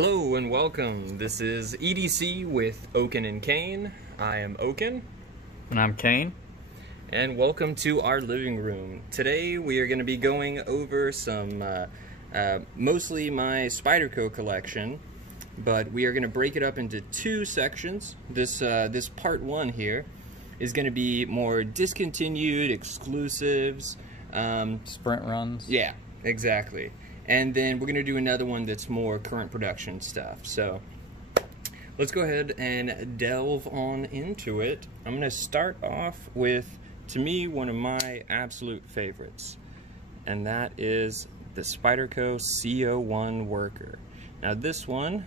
Hello and welcome. This is EDC with Oaken and Kane. I am Oaken. And I'm Kane. And welcome to our living room. Today we are going to be going over some, mostly my Spyderco collection, but we are going to break it up into two sections. This part one here is going to be more discontinued, exclusives. Sprint runs. Yeah, exactly. And then we're going to do another one that's more current production stuff. So let's go ahead and delve on into it. I'm going to start off with, to me, one of my absolute favorites. And that is the Spyderco One Worker. Now this one,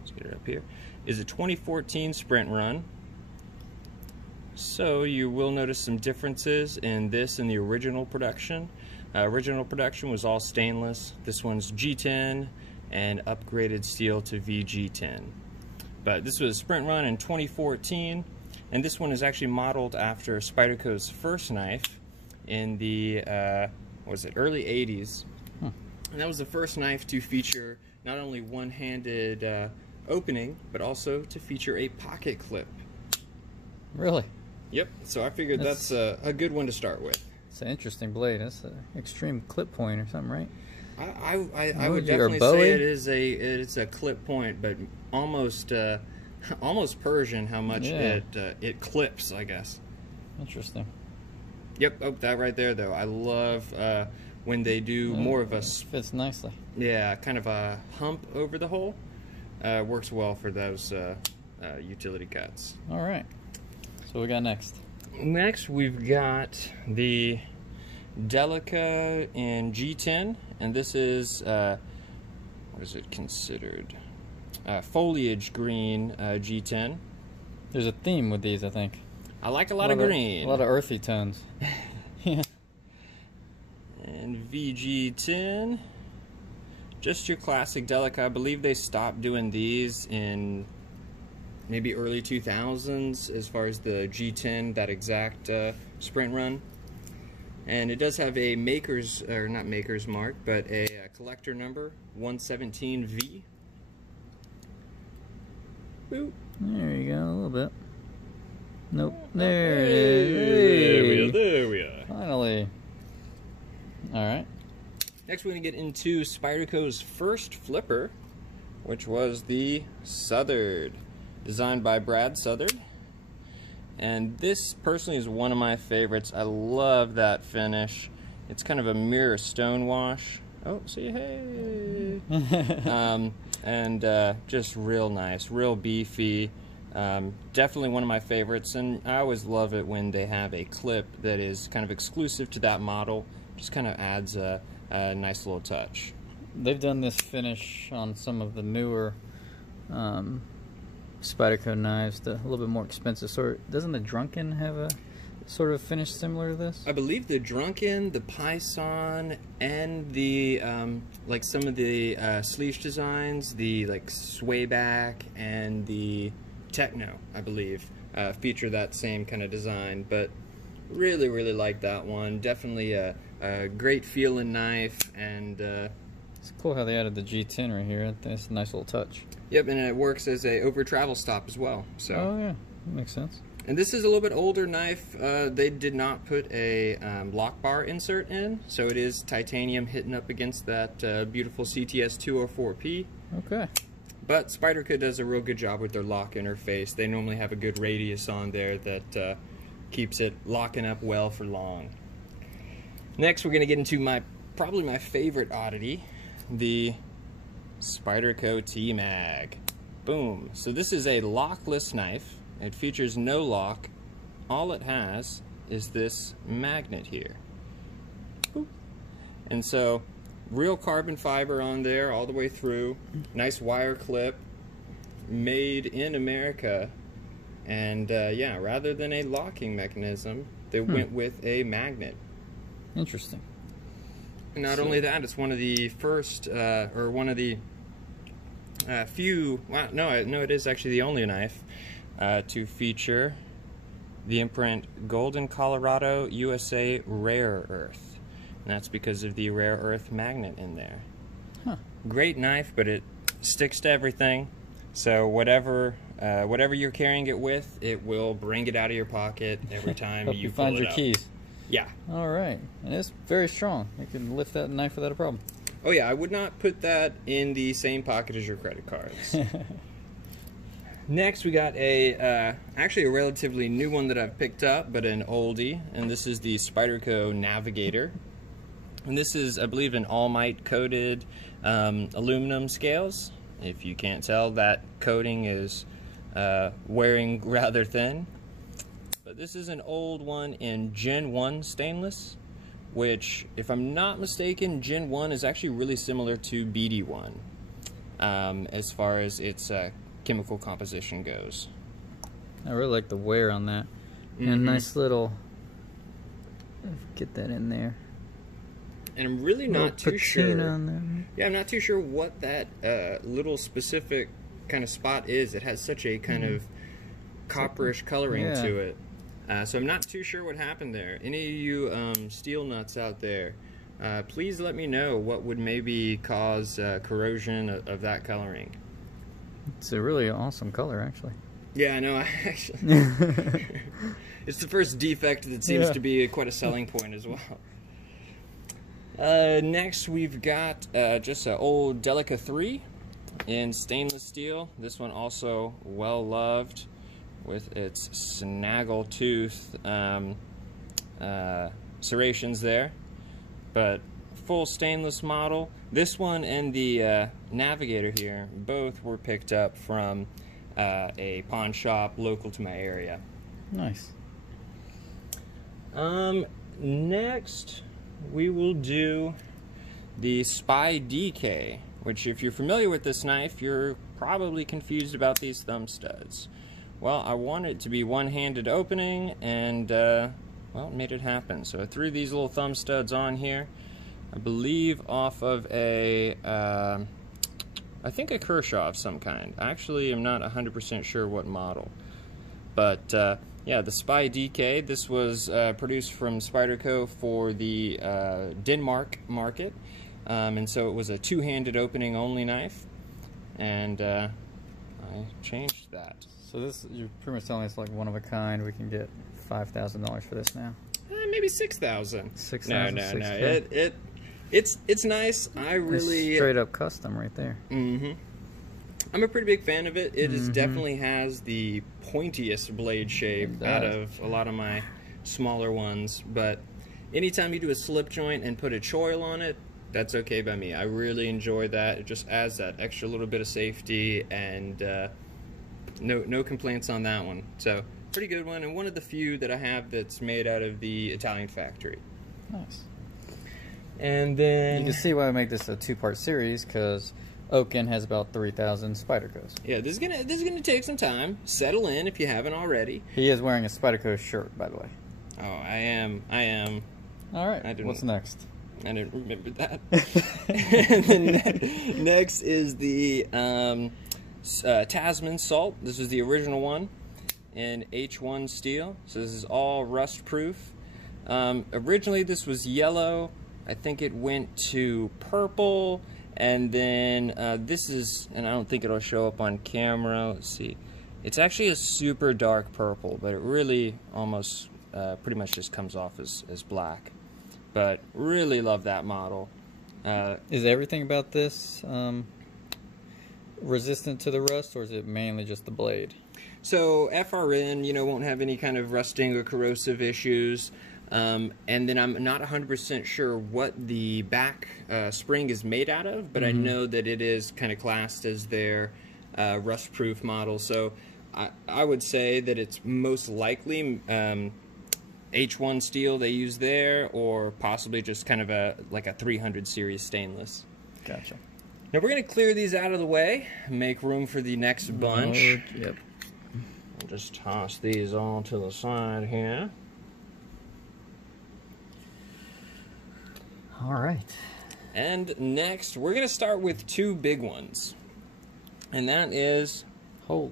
let's get it up here, is a 2014 sprint run. So you will notice some differences in this and the original production. Original production was all stainless. This one's G10 and upgraded steel to VG10. But this was a sprint run in 2014, and this one is actually modeled after Spyderco's first knife in the early 80s. And that was the first knife to feature not only one-handed opening, but also to feature a pocket clip. Really? Yep. So I figured that's a good one to start with. It's an interesting blade. That's an extreme clip point or something, right? I would definitely say it's a clip point, but almost Persian how much it clips, I guess. Interesting. Yep. Oh, that right there though. I love when they do more of a fits nicely. Yeah, kind of a hump over the hole. Works well for those utility cuts. All right. So we got next. Next, we've got the Delica in G10, and this is, what is it considered? Foliage green G10. There's a theme with these, I think. I like a lot of green. A lot of earthy tones. Yeah. And VG10, just your classic Delica. I believe they stopped doing these in maybe early 2000s as far as the G10, that exact sprint run. And it does have a maker's, or not maker's mark, but a collector number, 117V. Boop. There you go, a little bit. Nope. There it is. There we are. Finally. Alright. Next we're going to get into Spyderco's first flipper, which was the Southard. Designed by Brad Southard, and this personally is one of my favorites. I love that finish. It's kind of a mirror stone wash. Oh, see, hey. And just real nice, real beefy. Definitely one of my favorites, and I always love it when they have a clip that is kind of exclusive to that model. Just kind of adds a nice little touch. They've done this finish on some of the newer Spyderco knives, a little bit more expensive sort. Doesn't the Drunken have a sort of finish similar to this? I believe the Drunken, the Python, and the like some of the sleeve designs, the like sway back and the Techno, I believe, feature that same kind of design. But really like that one. Definitely a great feeling knife, and it's cool how they added the G10 right here. That's a nice little touch. Yep, and it works as a over travel stop as well. So. Oh yeah, that makes sense. And this is a little bit older knife. They did not put a lock bar insert in, so it is titanium hitting up against that beautiful CTS 204P. Okay. But Spyderco does a real good job with their lock interface. They normally have a good radius on there that keeps it locking up well for long. Next, we're going to get into probably my favorite oddity, the Spyderco TMag. Boom. So this is a lockless knife. It features no lock. All it has is this magnet here. Boop. And so real carbon fiber on there all the way through. Nice wire clip. Made in America. And yeah, rather than a locking mechanism, they went with a magnet. Interesting. And not only that, it's one of the first, or one of the few, well, no, it is actually the only knife to feature the imprint Golden, Colorado, USA Rare Earth. And that's because of the rare earth magnet in there. Huh. Great knife, but it sticks to everything. So whatever you're carrying it with, it will bring it out of your pocket every time Help you find pull it your up. keys. Yeah. All right, and it's very strong. You can lift that knife without a problem. Oh yeah, I would not put that in the same pocket as your credit cards. Next, we got actually a relatively new one that I've picked up, but an oldie, and this is the Spyderco Navigator. And this is, I believe, an all-might coated aluminum scales. If you can't tell, that coating is wearing rather thin. But this is an old one in Gen 1 stainless, which, if I'm not mistaken, Gen 1 is actually really similar to BD1 as far as its chemical composition goes. I really like the wear on that. And a nice little, get that in there. And I'm really not too sure. On there. Yeah, I'm not too sure what that little specific kind of spot is. It has such a kind of copperish coloring to it. So I'm not too sure what happened there. Any of you steel nuts out there, please let me know what would maybe cause corrosion of that coloring. It's a really awesome color, actually. Yeah, I know. Actually, it's the first defect that seems to be quite a selling point as well. Next, we've got just an old Delica 3 in stainless steel. This one also well loved with its snaggle tooth serrations there, but full stainless model. This one and the Navigator here both were picked up from a pawn shop local to my area. Nice. Next, we will do the Spy DK, which, if you're familiar with this knife, you're probably confused about these thumb studs. Well, I wanted it to be one-handed opening, and well, made it happen. So I threw these little thumb studs on here, I believe off of a I think a Kershaw of some kind. Actually, I'm not 100% sure what model, but yeah, the Spy DK. This was produced from Spyderco for the Denmark market, and so it was a two-handed opening only knife, and I changed that. So this, you're pretty much telling us like one of a kind. We can get $5,000 for this now. Maybe 6,000. 6,000. No. It's nice. I really it's straight up custom right there. I'm a pretty big fan of it. It is definitely has the pointiest blade shape out of a lot of my smaller ones. But anytime you do a slip joint and put a choil on it, that's okay by me. I really enjoy that. It just adds that extra little bit of safety, and no complaints on that one. So pretty good one, and one of the few that I have that's made out of the Italian factory. Nice. And then you can see why I make this a two-part series, because Oaken has about 3,000 Spydercos. Yeah, this is gonna take some time. Settle in if you haven't already. He is wearing a Spyderco shirt, by the way. Oh, I am. All right. What's next? I didn't remember that. And then next is the Tasman Salt. This is the original one in H1 steel. So this is all rust proof. Originally this was yellow. I think it went to purple, and then this is, and I don't think it'll show up on camera. Let's see. It's actually a super dark purple, but it really almost pretty much just comes off as black. But really love that model. Is everything about this resistant to the rust, or is it mainly just the blade? So FRN, won't have any kind of rusting or corrosive issues. And then I'm not 100% sure what the back spring is made out of, but I know that it is kind of classed as their rust-proof model. So I would say that it's most likely H1 steel they use there, or possibly just kind of like a 300 series stainless. Gotcha. Now we're going to clear these out of the way, make room for the next bunch. Yep. I'll just toss these all to the side here. All right. And next, we're going to start with two big ones. And that is the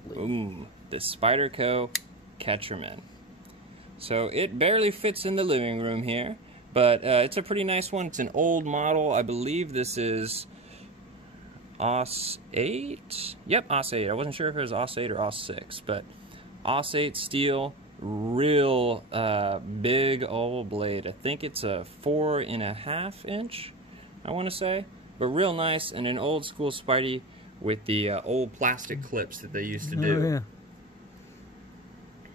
Spyderco Ketcherman. So it barely fits in the living room here, but it's a pretty nice one. It's an old model. I believe this is AUS 8. Yep, AUS 8. I wasn't sure if it was AUS 8 or AUS 6, but AUS 8 steel, real big old blade. I think it's a 4.5 inch, I want to say, but real nice, and an old school Spidey with the old plastic clips that they used to do. Oh,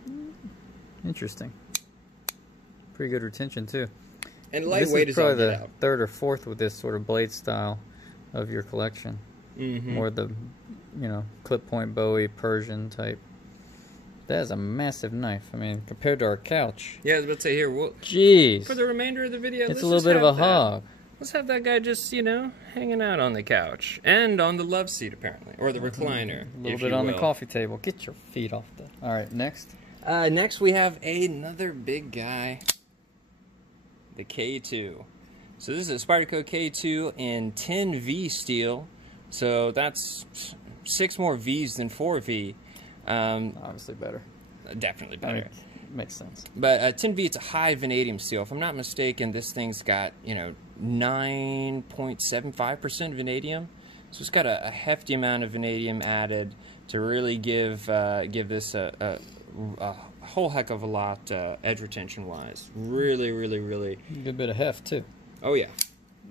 yeah. Interesting. Pretty good retention too. And lightweight is probably all the third or fourth with this sort of blade style of your collection. More the, you know, clip point Bowie Persian type. That is a massive knife. I mean, compared to our couch. Yeah, I was about to say here. Jeez. For the remainder of the video, it's a little bit of a hog. Let's have that guy just, you know, hanging out on the couch and on the love seat apparently, or the recliner. A little bit on the coffee table. Get your feet off the. All right, next. Next we have another big guy, the K2. So this is a Spyderco K2 in 10V steel. So that's 6 more V's than 4V. Obviously better. Definitely better. I mean, makes sense. But 10V, it's a high vanadium steel. If I'm not mistaken, this thing's got, you know, 9.75% vanadium. So it's got a hefty amount of vanadium added to really give this a whole heck of a lot edge retention wise. Really, really, really. Good bit of heft too. Oh yeah.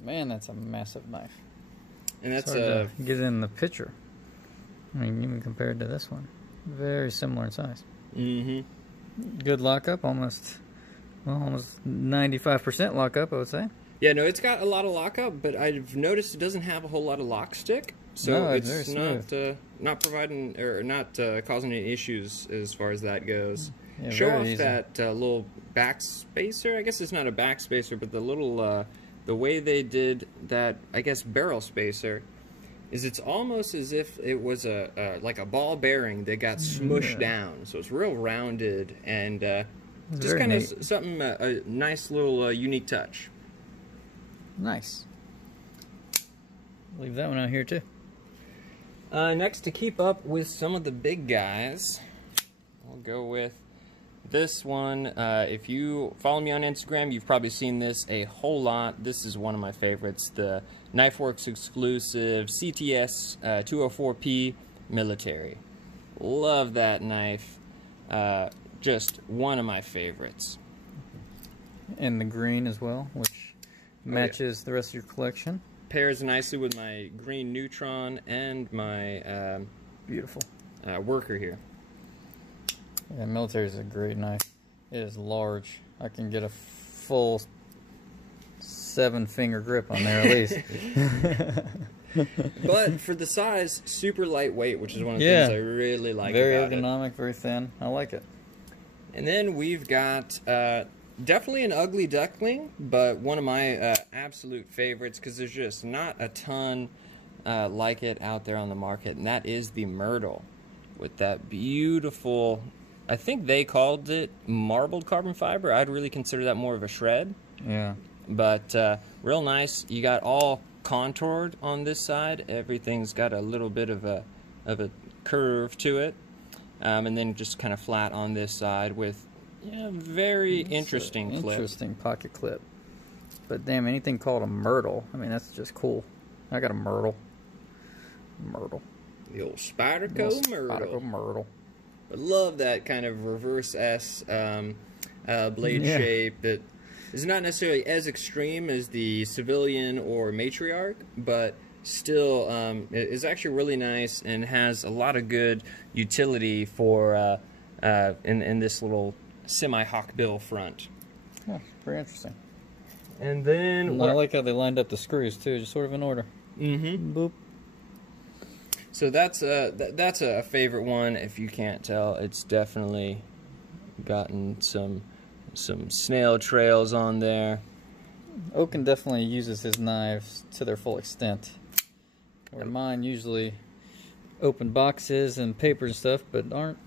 Man, that's a massive knife. And that's to get it in the picture. I mean, even compared to this one, very similar in size. Good lockup, almost 95% lockup, I would say. Yeah, no, it's got a lot of lockup, but I've noticed it doesn't have a whole lot of lock stick, so no, it's not providing or not causing any issues as far as that goes. Yeah, Show off easy. that little back spacer. I guess it's not a back spacer, but the little the way they did that, I guess, barrel spacer is it's almost as if it was like a ball bearing that got smushed down. So it's real rounded and just kind of something, a nice little unique touch. Nice. Leave that one out here too. Next, to keep up with some of the big guys, I'll go with this one. If you follow me on Instagram, you've probably seen this a whole lot. This is one of my favorites, the KnifeWorks exclusive CTS 204P Military. Love that knife. Just one of my favorites. And the green as well, which matches the rest of your collection. Pairs nicely with my green Neutron and my beautiful worker here. Yeah, military is a great knife. It is large. I can get a full 7-finger grip on there at least. But for the size, super lightweight, which is one of the things I really like very about ergonomic, very thin. I like it. And then we've got definitely an ugly duckling, but one of my absolute favorites because there's just not a ton like it out there on the market, and that is the Myrtle with that beautiful, I think they called it marbled carbon fiber. I'd really consider that more of a shred. Yeah. But real nice. You got all contoured on this side. Everything's got a little bit of a curve to it. And then just kind of flat on this side with very interesting clip. Interesting pocket clip. But damn, anything called a Myrtle, I mean, that's just cool. I got a Myrtle. The old Spyderco Myrtle. Spyderco Myrtle. I love that kind of reverse S blade shape that is not necessarily as extreme as the civilian or matriarch, but still is actually really nice and has a lot of good utility for in this little semi-hawkbill front. Yeah, very interesting. And then I like how they lined up the screws too, just sort of in order. Boop. So that's a favorite one. If you can't tell, it's definitely gotten some snail trails on there. Oaken definitely uses his knives to their full extent. Where mine usually open boxes and paper and stuff, but aren't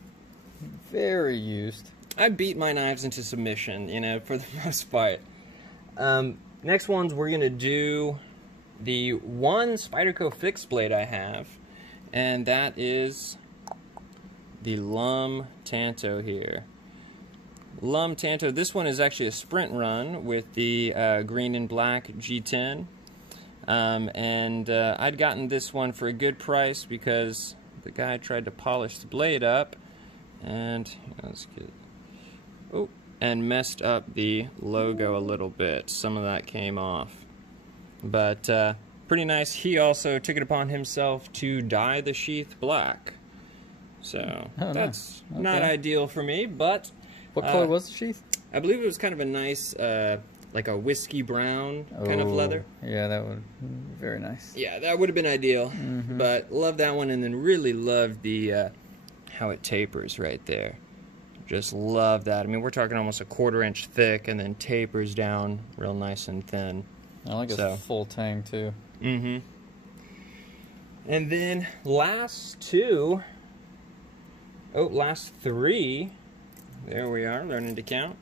very used. I beat my knives into submission, for the most part. Next ones, we're going to do the one Spyderco fixed blade I have, and that is the Lum Tanto here. Lum Tanto, this one is actually a sprint run with the green and black G10. And I'd gotten this one for a good price because the guy tried to polish the blade up and and messed up the logo a little bit. Some of that came off, but pretty nice. He also took it upon himself to dye the sheath black, so that's not ideal for me. But what color was the sheath? I believe it was kind of a nice like a whiskey brown kind of leather. Yeah, that would be very nice. Yeah, that would have been ideal. But love that one, and then really loved the how it tapers right there. Just love that. I mean, we're talking almost a 1/4 inch thick, and then tapers down real nice and thin. I like a full tang too. And then last three. There we are, learning to count.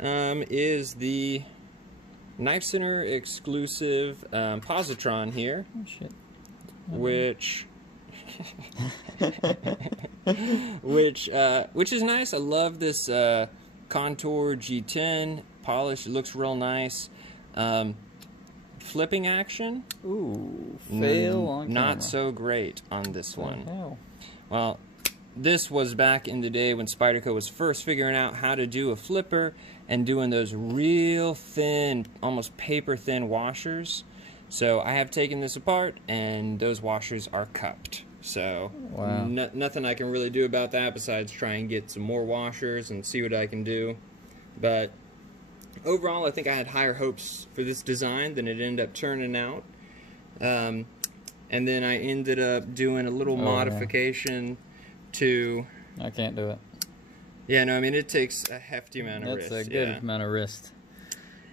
Is the Knife Center exclusive Positron here, which which is nice. I love this contour G10 polish. It looks real nice. Flipping action. Ooh, fail on camera. Not so great on this one. Hell? Well, this was back in the day when Spyderco was first figuring out how to do a flipper and doing those real thin, almost paper thin washers. So I have taken this apart, and those washers are cupped. So nothing I can really do about that besides try and get some more washers and see what I can do. But overall, I think I had higher hopes for this design than it ended up turning out. And then I ended up doing a little modification to... I can't do it. Yeah, no, I mean, it takes a hefty amount of wrist. That's a good amount of wrist.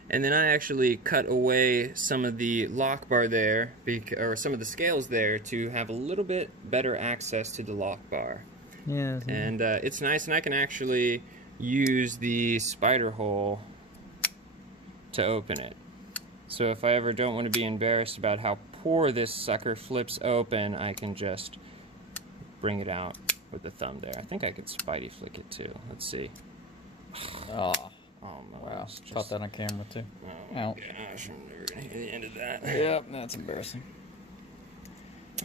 And then I actually cut away some of the lock bar there, or some of the scales there, to have a little bit better access to the lock bar. Yeah. And it's nice, and I can actually use the spider hole to open it. So if I ever don't want to be embarrassed about how poor this sucker flips open, I can just bring it out with the thumb there. I think I could Spidey flick it too. Let's see. Oh, wow. Caught that on camera too. Oh, ouch. Gosh, I'm never going to hear the end of that. Yep, that's embarrassing.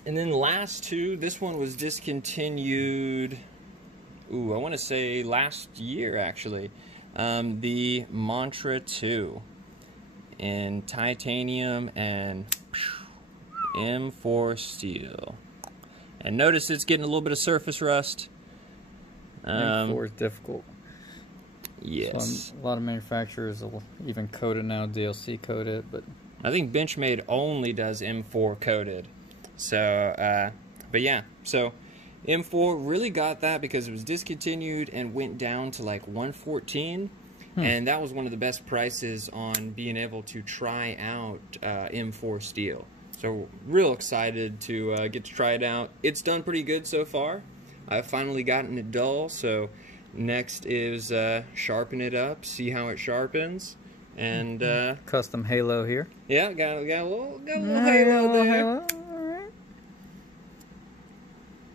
And then the last two, this one was discontinued, I want to say last year actually. The Mantra 2 in titanium and M4 steel. And notice it's getting a little bit of surface rust. M4 is difficult. Yes. So a lot of manufacturers will even coat it now, DLC coat it, but I think Benchmade only does M4 coated. So, but yeah, so M4 really got that because it was discontinued and went down to like $114, and that was one of the best prices on being able to try out M4 steel. So real excited to get to try it out. It's done pretty good so far. I've finally gotten it dull, so next is sharpen it up, see how it sharpens, and custom halo here. Yeah, got a little halo there. All right.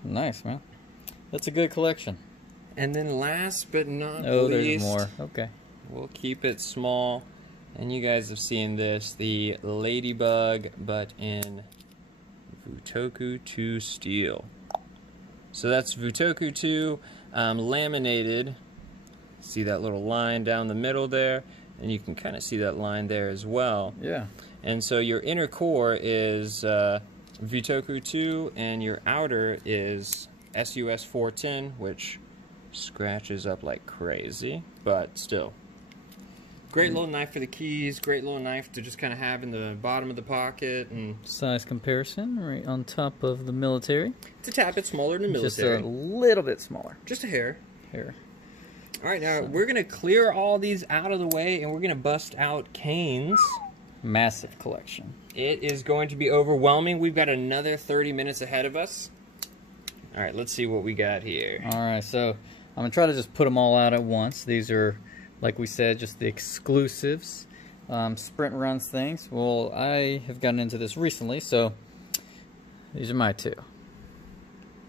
Nice, man. That's a good collection. And then last but not least, there's more. Okay. We'll keep it small. And you guys have seen this, the Ladybug, but in Vutoku 2 steel. So that's Vutoku 2 laminated. See that little line down the middle there? And you can kind of see that line there as well. Yeah. And so your inner core is Vutoku 2, and your outer is SUS 410, which scratches up like crazy, but still. Great little knife for the keys, great little knife to just kind of have in the bottom of the pocket. And size comparison right on top of the military. It's a tad bit smaller than the military. Just a little bit smaller. Just a hair. All right, now we're going to clear all these out of the way, and we're going to bust out canes. Massive collection. It is going to be overwhelming. We've got another 30 minutes ahead of us. All right, let's see what we got here. All right, so I'm going to try to just put them all out at once. These are, like we said, just the exclusives, sprint runs things. Well, I have gotten into this recently, so these are my two.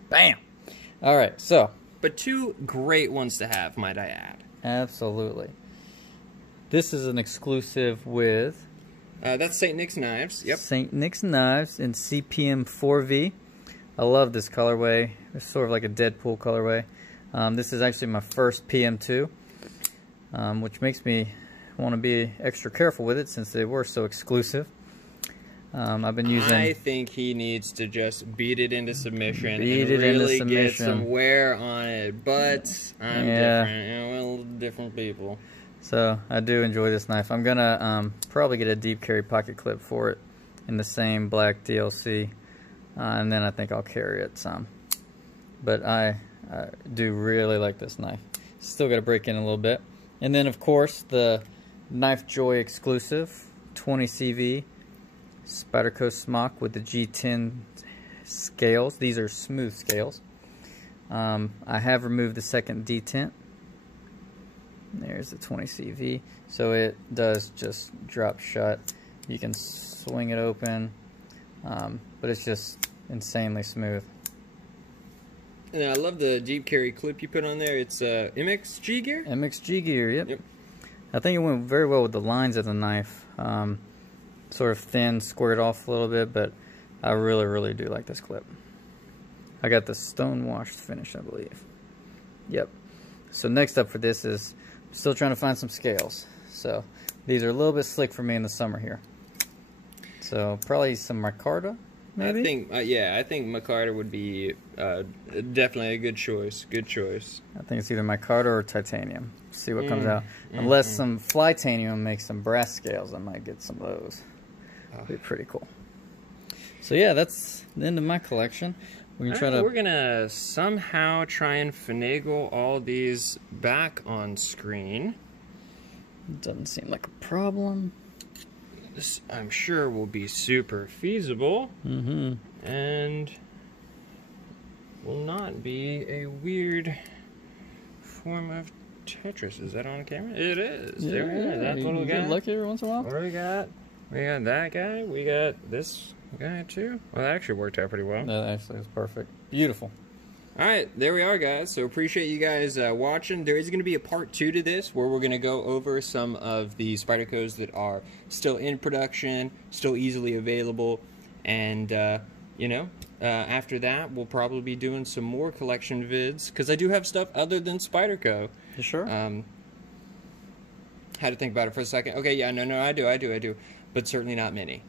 Bam! All right, so. But two great ones to have, might I add. Absolutely. This is an exclusive with That's St. Nick's Knives. Yep. St. Nick's Knives in CPM 4V. I love this colorway. It's sort of like a Deadpool colorway. This is actually my first PM2, which makes me want to be extra careful with it since they were so exclusive. I've been using... I think he needs to just beat it into submission and really get some wear on it. But I'm different. You know, we're different people. So I do enjoy this knife. I'm gonna probably get a deep carry pocket clip for it in the same black DLC, and then I think I'll carry it some. But I do really like this knife. Still got to break in a little bit. And then of course the Knife Joy exclusive 20 CV Spyderco smock with the G10 scales. These are smooth scales. I have removed the second detent. There's the 20 CV. So it does just drop shut. You can swing it open, but it's just insanely smooth. And I love the deep carry clip you put on there. It's MXG gear? MXG gear, yep. I think it went very well with the lines of the knife. Sort of thin, squared off a little bit, but I really, really do like this clip. I got the stone washed finish, I believe. Yep. So next up for this is still trying to find some scales. So these are a little bit slick for me in the summer here. So probably some micarta, maybe? I think, I think micarta would be definitely a good choice. Good choice. I think it's either micarta or titanium. See what comes out. Unless some flytanium makes some brass scales, I might get some of those. That'd be pretty cool. So yeah, that's the end of my collection. We can try to... We're gonna somehow try and finagle all these back on screen. Doesn't seem like a problem. This, I'm sure, will be super feasible. And will not be a weird form of Tetris. Is that on camera? It is. Yeah, there we are. That little guy. Get lucky every once in a while. What do we got? We got that guy. We got this guy too. Well, that actually worked out pretty well. That actually is perfect. Beautiful. All right, there we are, guys. So appreciate you guys watching. There is going to be a part 2 to this where we're going to go over some of the Spydercos that are still in production, still easily available, and you know, after that we'll probably be doing some more collection vids because I do have stuff other than Spyderco. You sure? Had to think about it for a second. Okay, yeah, no, I do, but certainly not many.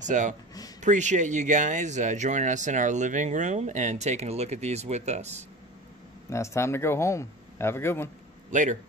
So appreciate you guys joining us in our living room and taking a look at these with us. Now it's time to go home. Have a good one. Later.